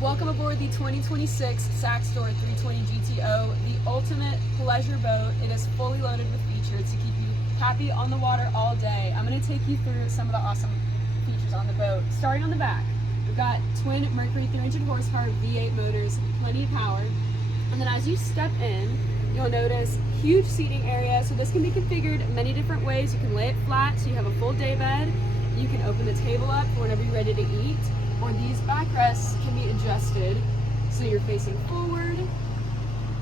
Welcome aboard the 2026 Saxdor 320 GTO, the ultimate pleasure boat. It is fully loaded with features to keep you happy on the water all day. I'm going to take you through some of the awesome features on the boat. Starting on the back, we've got Twin Mercury 300 horsepower V8 motors, plenty of power. And then as you step in, you'll notice huge seating area. So this can be configured many different ways. You can lay it flat so you have a full day bed. You can open the table up for whenever you're ready to eat. Or these backrests can be adjusted so you're facing forward.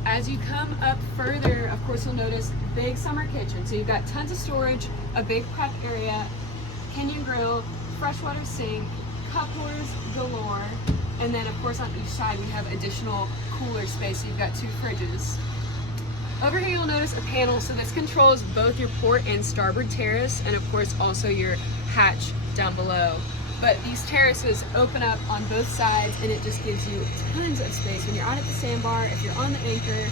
As you come up further, of course, you'll notice big summer kitchen. So you've got tons of storage, a big prep area, Kenyan grill, freshwater sink, cup holders galore, and then of course on each side we have additional cooler space. So you've got 2 fridges. Over here you'll notice a panel, so this controls both your port and starboard terrace, and of course also your hatch down below. But these terraces open up on both sides and it just gives you tons of space. When you're out at the sandbar, if you're on the anchor,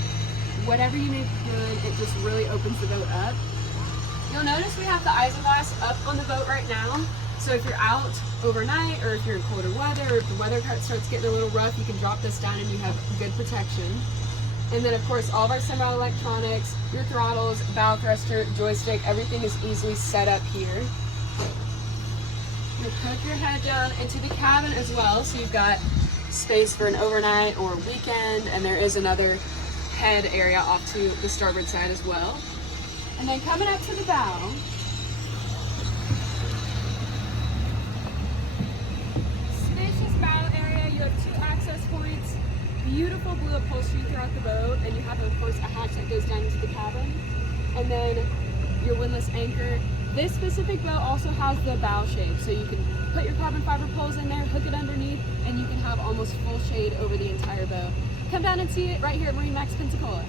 whatever you may put, it just really opens the boat up. You'll notice we have the isinglass up on the boat right now. So if you're out overnight or if you're in colder weather or if the weather starts getting a little rough, you can drop this down and you have good protection. And then of course all of our semi-electronics, your throttles, bow thruster, joystick, everything is easily set up here. You poke your head down into the cabin as well, so you've got space for an overnight or weekend, and there is another head area off to the starboard side as well. And then coming up to the bow, spacious bow area. You have 2 access points, beautiful blue upholstery throughout the boat, and you have of course a hatch that goes down into the cabin, and then your windlass anchor. This specific boat also has the bow shade, so you can put your carbon fiber poles in there, hook it underneath, and you can have almost full shade over the entire boat. Come down and see it right here at MarineMax Pensacola.